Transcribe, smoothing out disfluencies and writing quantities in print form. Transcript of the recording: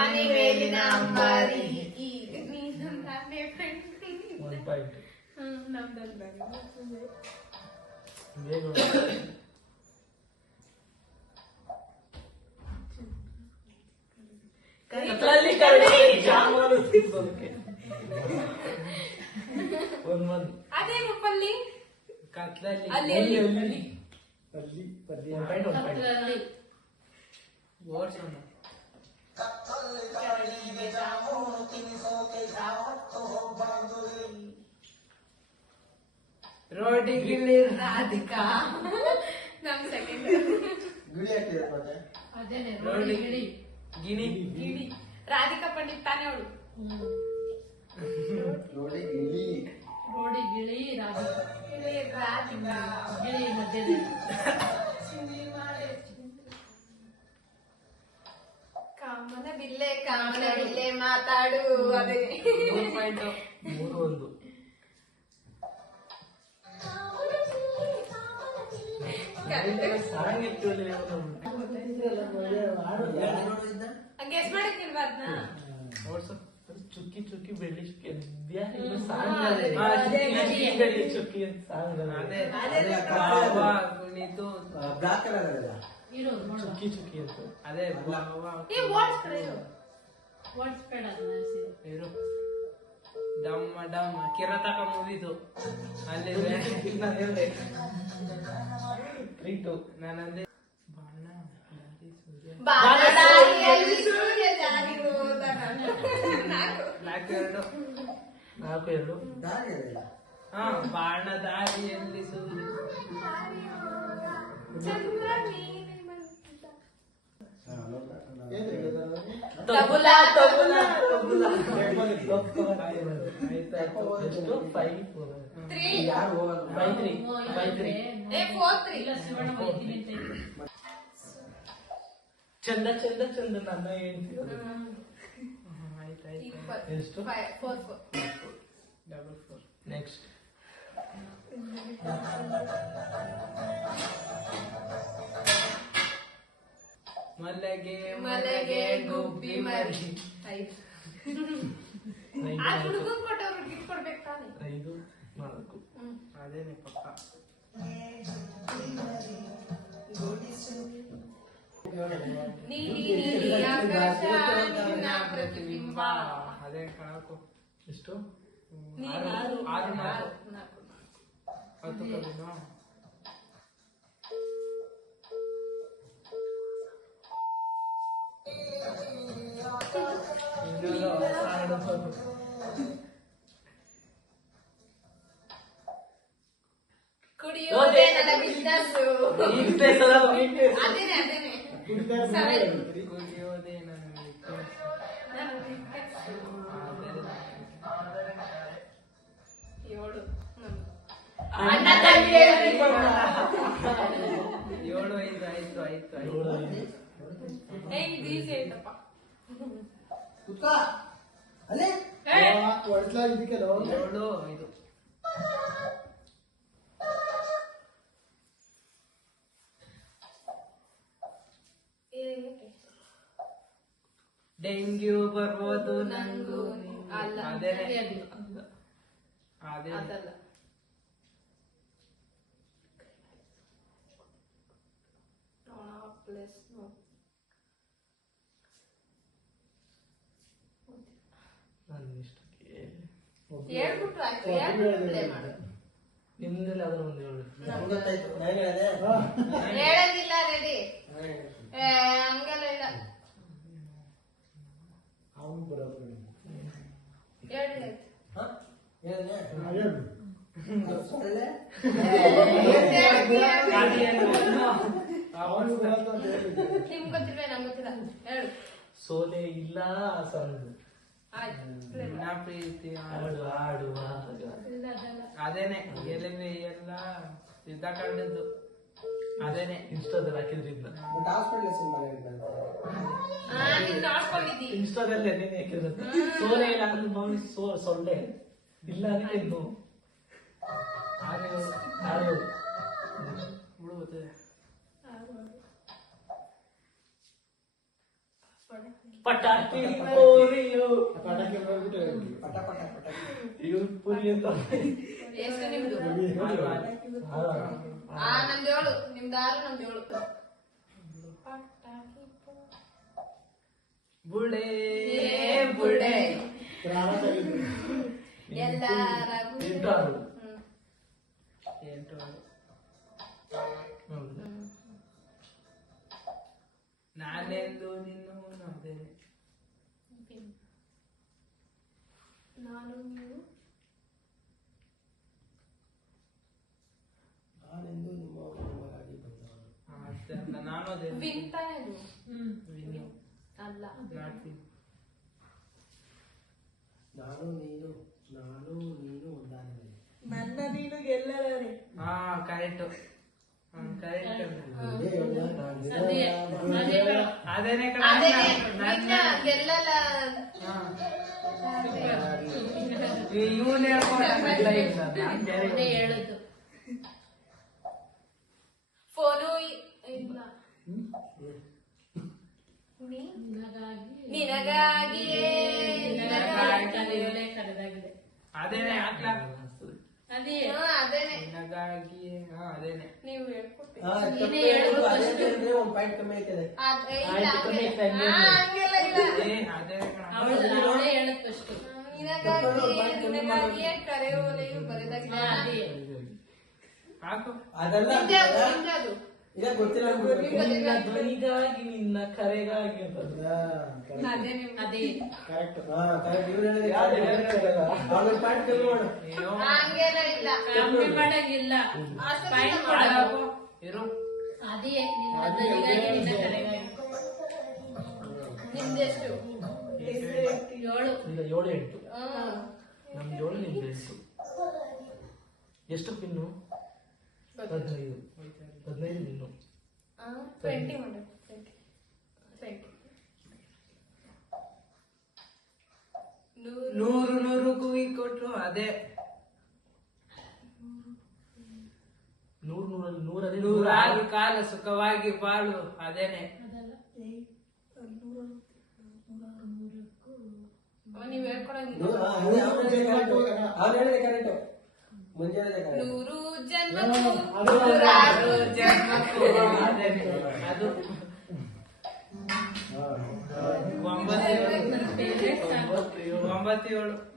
ಆನೆ ಮೇಲಿನ ಅಂಬಾರಿ. ಒಂದು ಪಾಯಿಂಟ್. ಜಾಮೂನು ತಿನ್ನೋದಕ್ಕೆ ಒಂದು ಮಂದಿ. ಅದೇ ಪಲ್ಲಿ ಕತ್ಲಲ್ಲಿ ಅಲ್ಲಿ ಅಲ್ಲಿ ಅಲ್ಲಿ ಅಲ್ಲಿ ಪದ್ಯ ಒಂದು ಪಾಯಿಂಟ್ ಒಂದು ಪಾಯಿಂಟ್. ಕತ್ಲಲ್ಲಿ ಓಡ್ಸೋಣ. ರೋಡಿಗಿಳಿ ರಾಧಿಕಾ. ನಮ್ ಸೆಕೆಂಡ್ ಗಿಳಿ ಹಾಕ್ತಿದೆ ಮತ್ತೆ ಅದೇನೆ ರೋಡಿ ಗಿಳಿ ಗಿಣಿ ಗಿಳಿ. ರಾಧಿಕಾ ಪಂಡಿತ್ ತಾನೇ ಅವಳು. ನೋಡಿ ಗಿಳಿ ರೋಡಿ ಗಿಳಿ ರಾಧಿಕಾ. ಗಿಳಿ ರಾಧಿಕಾ ಗಿಳಿ ಮಧ್ಯದಲ್ಲಿ. ಕಾಮನ ಬಿಲ್ಲೆ ಮಾತಾಡು. ಅದೇ 3 ಪಾಯಿಂಟ್ 3-1. ಸಾಂಗ್ ಇತ್ತು ಗೆಸ್ ಮಾಡಕ್ಕಿಲ್ವಾ ಅದನ್ನ? ಚುಕ್ಕಿ ಚುಕ್ಕಿ ಬೆಳ್ಳಿ ಚುಕ್ಕಿ ಚುಕ್ಕಿ ಅಂತ ಸಾಂಗ್. ಬ್ಲಾಕ್ ಕಲರ್ ಚುಕ್ಕಿ ಚುಕ್ಕಿ ಅಂತ ಅದೇ ಡಮ್ಮ ಡಮ್ಮ ಕಿರತಕ ಮುಗಿದು ಅಲ್ಲಿ ನಾನಂದೆ ಬಾಣದಾರಿಯಲ್ಲಿ ಸೂರ್ಯ ಜಾರಿ ಹೋದ. 4-2. ದಾರಿ ಅದಲ್ಲ ಹಾ, ಬಾಣದಾರಿಯಲ್ಲಿ ಸೂರ್ಯ ಚಂದ್ರ ನೀನೆ ಬಂದ. ತಬುಲ ತಬುಲ ತಬುಲ. ಎಷ್ಟು 5-4. ಯಾರು ಹೋಗಲ್ಲ 5-3. ಏ 4-3. ಚಂದ ಚಂದ ಚಂದ ನನ್ನ ಹೇಳ್ತೀವಿ. ಎಷ್ಟು 4-4. ನೆಕ್ಸ್ಟ್. ಮಲಗೆ ಮಲಗೆ ಗುಬ್ಬಿ ಮರಿ. ಆ ಹುಡುಗನ್ ಕೊಟ್ಟವ್ರು ಗಿಫ್ಟ್ ಕೊಡ್ಬೇಕು ತಾನೆ. 5-4. ಅದೇನೆ ಪಕ್ಕ. ನೀಲಿ ನೀಲಿ ಆಕಾಶ ನಿನ್ನ ಪ್ರತಿಬಿಂಬ. ಅದೇ ಕಣಕು. ಎಷ್ಟು? ನೀನು 6-4. 4. 10 ಕಲಿನೋ. ಕುಡಿಯೋದೇ ನನ್ನ ಬಿಸ್ನೆಸ್. ಅದೇನೆ ಅದೇನೆ ಕುಡಿಯೋದೇ ನನ್ನ ಏಳು. ಅಣ್ಣ ತಂಗಿ 7-5. ಇದು ಈಸಿ ಆಯ್ತಪ್ಪ. ಕುತ್ಕ ಅಲ್ಲೇ ಒಡ್ಲಾ ಇದಕ್ಕೆಲ್ಲ 7-5. ಡೆಂಗ್ಯೂ ಬರ್ಬೋದು ನಂಗೂ. ಅಲ್ಲ ಅದೇನೆ ಅದಲ್ಲ. ಪ್ಲಸ್ ಹೇಳ್ಬಿಟ್ರು ಆಯ್ತು. ಹೇಳ್ಬಿಟ್ಟು ಪ್ಲೇ ಮಾಡು. ನಿಮ್ದೆಲ್ಲ ಅದ್ರ ಒಂದು ಹೇಳಿ. ಗೊತ್ತಾಯ್ತು ನಾನು ಹೇಳಿದೆ ಹೇಳಂಗಿಲ್ಲ ರೆಡಿ. ಹಂಗೆಲ್ಲ ಇಲ್ಲ. ಅವನು ಬರೋದು ಹೇಳಿ ಹಾ ಹೇಳಿದೆ ಸೊಳ್ಳೆ ನಿಮ್ಗೆ ಗೊತ್ತಿಲ್ವೇ? ನಂಗೆ ಗೊತ್ತಿಲ್ಲ. ಹೇಳು. ಸೋಲೆ ಇಲ್ಲ ಸಂದು ಆಯ್ತು. ಪ್ರೀತಿ ಆಡುವ ಅದೇನೆ ಎಲೆವೆ ಎಲ್ಲ ಯುದ್ಧ ಕಂಡದ್ದು ಅದೇನೆ ಇನ್ಸ್ಟಾದಲ್ಲಿ ಹಾಕಿದ್ರಿಂದ. ಬಟ್ ಹಾಸ್ಪಿಟಲ್ ಸಿನಿಮಾ ನೀನ್ ನೋಡ್ಕೊಂಡಿದ್ದಿ. ಇನ್ಸ್ಟಾದಲ್ಲಿ ಅದೇನೆ ಹಾಕಿದ್ರು. ಸೋಲೆ ಇಲ್ಲ ಅಂದ್ರೆ ನೋಡಿ ಸೊಳ್ಳೆ ಇಲ್ಲ ಅದಕ್ಕೆ ಇನ್ನು 6-7 ಬಿಡುತ್ತೆ. ಪಟಾಕಿ ಓರಿಯೋ ಪಟಾಕಿ ಮಾಡ್ಬಿಟ್ಟು ಪಟ ಪಟ ಪಟಾಕಿ ಇವ್ರು ಪುರಿ ಅಂತ ಎಷ್ಟು ನಿಮ್ದು ನಮ್ದು 7 ನಿಮ್ದು 6 ನಮ್ದು 7 ಬುಡೆ ಬುಡೆ ಎಲ್ಲಾರಗೂ ಎಂಟು ನಾನೆಂದು ನಿನ್ನು ನೋಡಿದೆ ನಾನು ನೀವು ನಾನೆಂದು ನಿಮಗಾಗಿ ಬಂದವನು ನಾನು ಅದೇ ವಿಂತಾನೆ ಅದು ವಿನ್ನು ಅಲ್ಲ ಮಾಡ್ತೀನಿ ನಾನು ನೀನು ಒಂದಾಗಿದೆ ನನ್ನ ನೀನು ಗೆಲ್ಲಲಾರೆ. ಹಾ ಕರೆಕ್ಟ್ ಕರೆಕ್ಟ್ ಅದೇನೆ ಗೆಲ್ಲಲ್ಲ ಇವನ್ ಹೇಳುದು ಫೋನು ಇಲ್ಲ ನಿನಗಾಗಿಯೇ ಕರೆದಾಗಿದೆ ಅದೇನೆ ಹಾಕ್ಲಾ ಅದೇನೆ ನಿನಗಾಗಿಯೇ ಅದೇನೆ ನೀವು ಹೇಳ್ಕೊಟ್ಟಿ ಒಂದು ಪಾಯಿಂಟ್ ಕಮ್ಮಿ ಆಯ್ತದೆ ಹಂಗೆಲ್ಲ ಇಲ್ಲ ಅದೇನೆ ಅವಳೇ ಹೇಳಕ್ಕಷ್ಟು ನಿನಗಾಗಿಯೇ ಕರೆಯೋಲೆಯು ಬರೆದಾಗಿದೆ ಹಾಕು ಅದೆಲ್ಲ ಅದು ಇದ ಗೊತ್ತಿಲ್ಲ ನಿನ್ನ ಧ್ವನಿಗಾಗಿ ನಿನ್ನ ಕರೆಗಾಗಿ ಅದೇ ಅದೇ ಕರೆಕ್ಟ್ ಕರೆಕ್ಟ್ ಇವ್ರು ಹೇಳಿದ್ರೆ ಅವ್ನು ಪಾಯಿಂಟ್ ಕಮ್ಮಿ ಮಾಡು ಹಂಗೆಲ್ಲ ಇಲ್ಲ ಕಮ್ಮಿ ಮಾಡಂಗಿಲ್ಲ. ಇರು ಅದೇ ನಿನ್ನ ಧ್ವನಿಗಾಗಿ ನಿನ್ನ ಕರೆಗಾಗಿ ನಿಮ್ದೆಷ್ಟು 7 ಈಗ 7 8 ನಮ್ದು 7 ನಿಮ್ದು 8 ಎಷ್ಟು ಪಿನ್ನು 15 ನಿನ್ನು 20 ಮಾಡು 20 ನೂರು ಕೂಗಿ ಕೊಟ್ರು ಅದೇ 100 ನೂರಾಗಿ ಕಾಲ ಸುಖವಾಗಿ ಬಾಳು ಅದೇನೆ ನೀವು ಹೇಳ್ಕೊಡಂಗಿಲ್ಲ ಅವ್ನು ಹೇಳಿದೆ ಕರೆಕ್ಟ್ ಮುಂಜೆ ಹೇಳಿದೆ ಕರೆಕ್ಟ್ 100 ಜನ್ಮಕ್ಕೂ ಜನ್ಮಕ್ಕೂ ಅದು 97